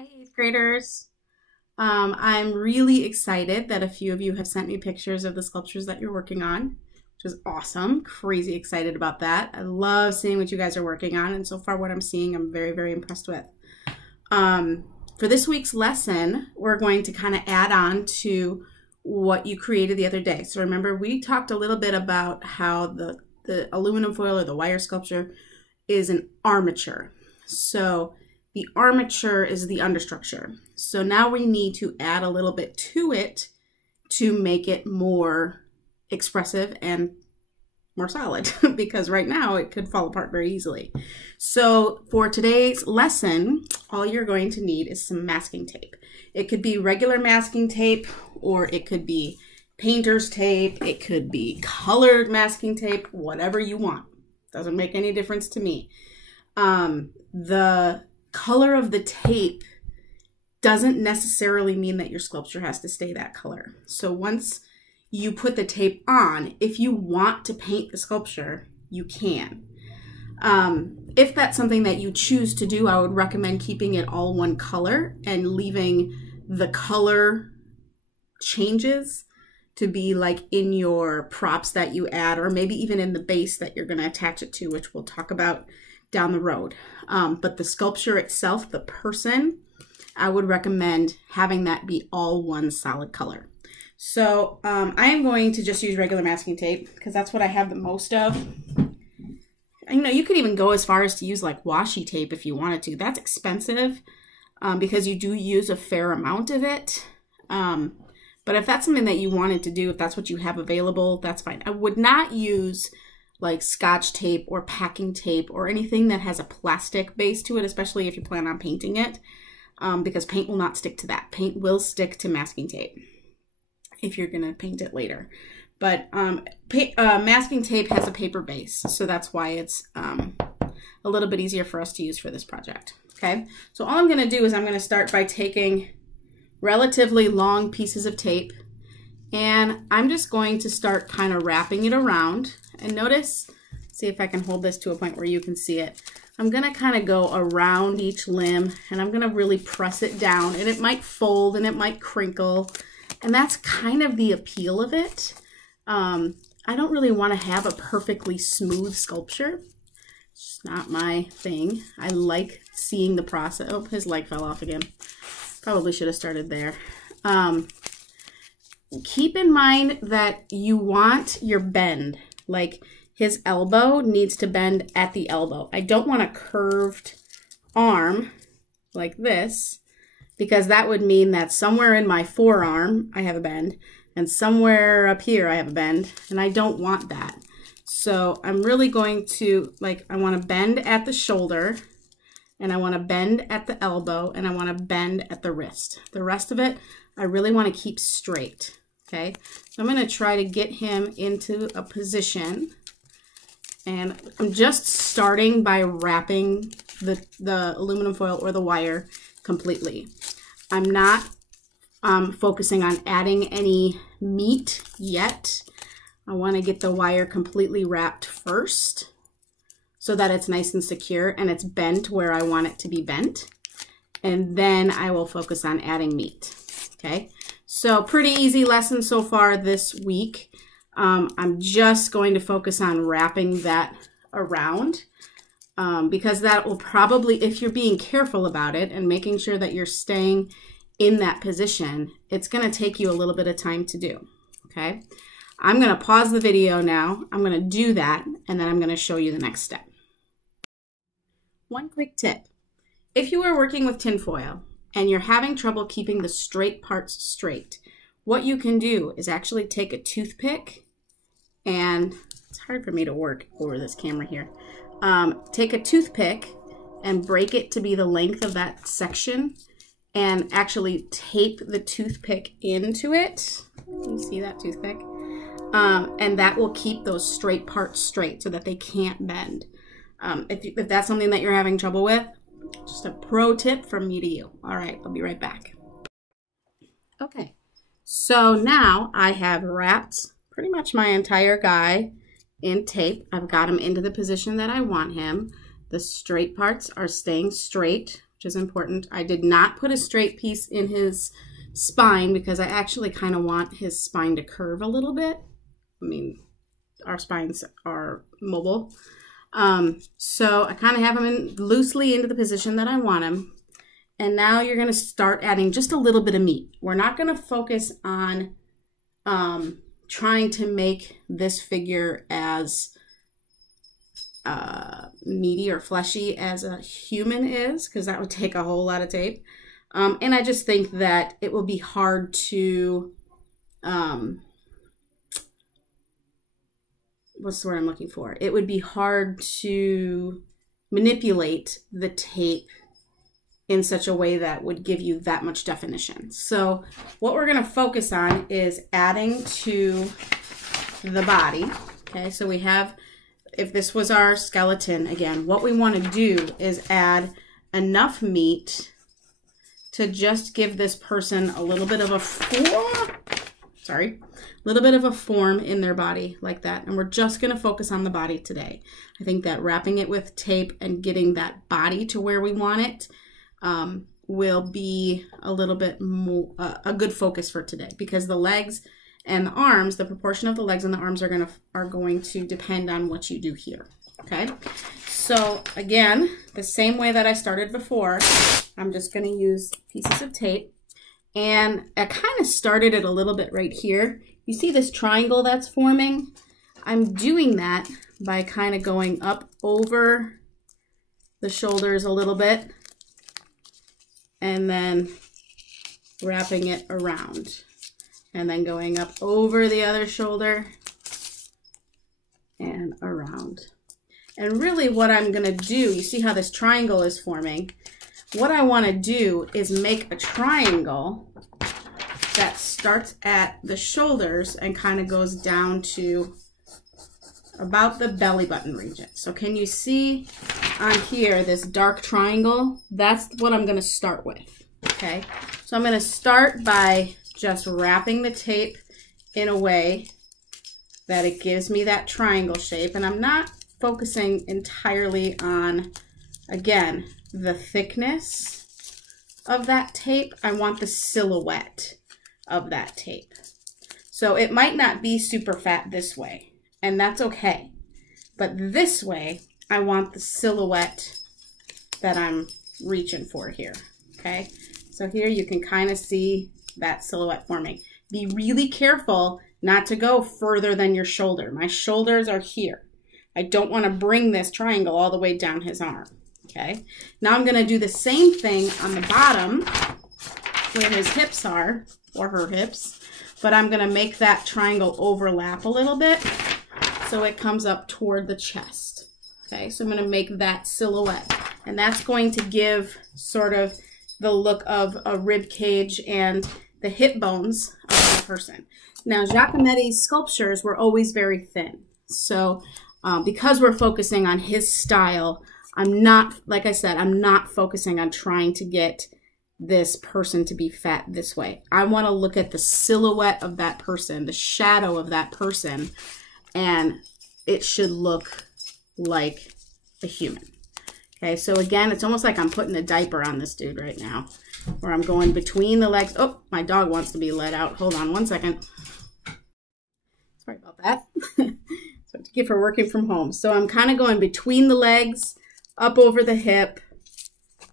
Hi, 8th graders. I'm really excited that a few of you have sent me pictures of the sculptures that you're working on, which is awesome. Crazy excited about that. I love seeing what you guys are working on, and so far what I'm seeing, I'm very, very impressed with. For this week's lesson, we're going to kind of add on to what you created the other day. So remember, we talked a little bit about how the aluminum foil or the wire sculpture is an armature. So the armature is the understructure. So now we need to add a little bit to it to make it more expressive and more solid because right now it could fall apart very easily. So for today's lesson, all you're going to need is some masking tape. It could be regular masking tape, or it could be painter's tape. It could be colored masking tape, whatever you want. Doesn't make any difference to me. The color of the tape doesn't necessarily mean that your sculpture has to stay that color. So once you put the tape on, if you want to paint the sculpture, you can. If that's something that you choose to do, I would recommend keeping it all one color and leaving the color changes to be like in your props that you add, or maybe even in the base that you're going to attach it to, which we'll talk about down the road. But the sculpture itself, the person, I would recommend having that be all one solid color. So I am going to just use regular masking tape because that's what I have the most of. You know, you could even go as far as to use like washi tape if you wanted to. That's expensive because you do use a fair amount of it. But if that's something that you wanted to do, if that's what you have available, that's fine. I would not use like Scotch tape or packing tape or anything that has a plastic base to it, especially if you plan on painting it, because paint will not stick to that. Paint will stick to masking tape if you're going to paint it later. But masking tape has a paper base, so that's why it's a little bit easier for us to use for this project. Okay, so all I'm going to do is I'm going to start by taking relatively long pieces of tape, and I'm just going to start kind of wrapping it around. And notice, see if I can hold this to a point where you can see it. I'm going to kind of go around each limb, and I'm going to really press it down, and it might fold and it might crinkle, and that's kind of the appeal of it. I don't really want to have a perfectly smooth sculpture. It's not my thing. I like seeing the process. Oh, his leg fell off again. Probably should have started there. Keep in mind that you want your bend. Like his elbow needs to bend at the elbow. I don't want a curved arm like this, because that would mean that somewhere in my forearm I have a bend, and somewhere up here I have a bend, and I don't want that. So I'm really going to, like, I want to bend at the shoulder, and I want to bend at the elbow, and I want to bend at the wrist. The rest of it, I really want to keep straight. Okay, so I'm going to try to get him into a position, and I'm just starting by wrapping the aluminum foil or the wire completely. I'm not focusing on adding any meat yet. I want to get the wire completely wrapped first so that it's nice and secure and it's bent where I want it to be bent, and then I will focus on adding meat. Okay. So pretty easy lesson so far this week. I'm just going to focus on wrapping that around because that will probably, if you're being careful about it and making sure that you're staying in that position, it's going to take you a little bit of time to do. Okay. I'm going to pause the video now. I'm going to do that, and then I'm going to show you the next step. One quick tip. If you are working with tinfoil and you're having trouble keeping the straight parts straight, what you can do is actually take a toothpick, and it's hard for me to work over this camera here. Take a toothpick and break it to be the length of that section, and actually tape the toothpick into it. You see that toothpick? And that will keep those straight parts straight so that they can't bend. If that's something that you're having trouble with, just a pro tip from me to you. All right, I'll be right back. Okay, so now I have wrapped pretty much my entire guy in tape. I've got him into the position that I want him. The straight parts are staying straight which is important. I did not put a straight piece in his spine because I actually kind of want his spine to curve a little bit. I mean, our spines are mobile. So I kind of have him in loosely into the position that I want him. And now you're going to start adding just a little bit of meat. We're not going to focus on trying to make this figure as meaty or fleshy as a human is, because that would take a whole lot of tape. And I just think that it will be hard to, what's the word I'm looking for? It would be hard to manipulate the tape in such a way that would give you that much definition. So what we're gonna focus on is adding to the body. Okay, so we have, if this was our skeleton, again, what we wanna do is add enough meat to just give this person a little bit of a form in their body like that. And we're just gonna focus on the body today. I think that wrapping it with tape and getting that body to where we want it will be a little bit more, a good focus for today, because the legs and the arms, the proportion of the legs and the arms are going to depend on what you do here. Okay, so again, the same way that I started before, I'm just going to use pieces of tape, and I kind of started it a little bit right here. You see this triangle that's forming? I'm doing that by kind of going up over the shoulders a little bit and then wrapping it around, and then going up over the other shoulder and around. And really what I'm gonna do, you see how this triangle is forming? What I wanna do is make a triangle that starts at the shoulders and kind of goes down to about the belly button region. So can you see on here, this dark triangle? That's what I'm gonna start with, okay? So I'm gonna start by just wrapping the tape in a way that it gives me that triangle shape, and I'm not focusing entirely on, again, the thickness of that tape. I want the silhouette of that tape. So it might not be super fat this way, and that's okay. But this way, I want the silhouette that I'm reaching for here, okay? So here you can kind of see that silhouette forming. Be really careful not to go further than your shoulder. My shoulders are here. I don't want to bring this triangle all the way down his arm, okay? Now I'm gonna do the same thing on the bottom where his hips are, or her hips, but I'm gonna make that triangle overlap a little bit so it comes up toward the chest. Okay, so I'm going to make that silhouette, and that's going to give sort of the look of a rib cage and the hip bones of the person. Now, Giacometti sculptures were always very thin. So because we're focusing on his style, I'm not, like I said, I'm not focusing on trying to get this person to be fat this way. I want to look at the silhouette of that person, the shadow of that person, and it should look like a human. Okay, so again, it's almost like I'm putting a diaper on this dude right now, where I'm going between the legs. Oh, my dog wants to be let out. Hold on one second. Sorry about that. So to get for working from home. So I'm kind of going between the legs, up over the hip,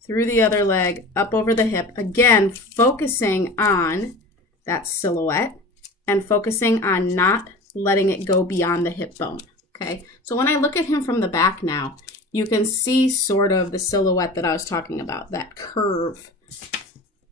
through the other leg, up over the hip. Again, focusing on that silhouette and focusing on not letting it go beyond the hip bone. Okay, so when I look at him from the back now, you can see sort of the silhouette that I was talking about, that curve.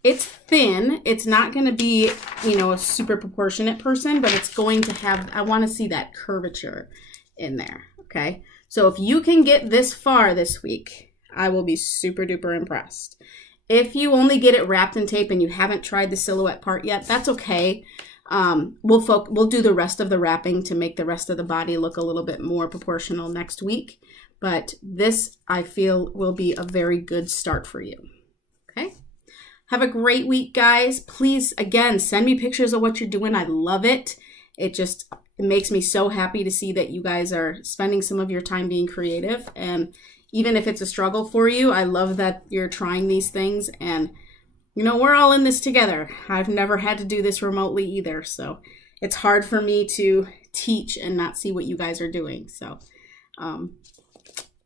It's thin. It's not going to be, you know, a super proportionate person, but it's going to have, I want to see that curvature in there. Okay, so if you can get this far this week, I will be super duper impressed. If you only get it wrapped in tape and you haven't tried the silhouette part yet, that's okay. We'll do the rest of the wrapping to make the rest of the body look a little bit more proportional next week. But this, I feel, will be a very good start for you. Okay? Have a great week, guys. Please, again, send me pictures of what you're doing. I love it. It makes me so happy to see that you guys are spending some of your time being creative. And even if it's a struggle for you, I love that you're trying these things, and you know, we're all in this together. I've never had to do this remotely either, so it's hard for me to teach and not see what you guys are doing. So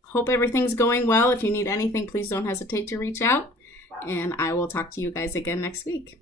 hope everything's going well. If you need anything, please don't hesitate to reach out, and I will talk to you guys again next week.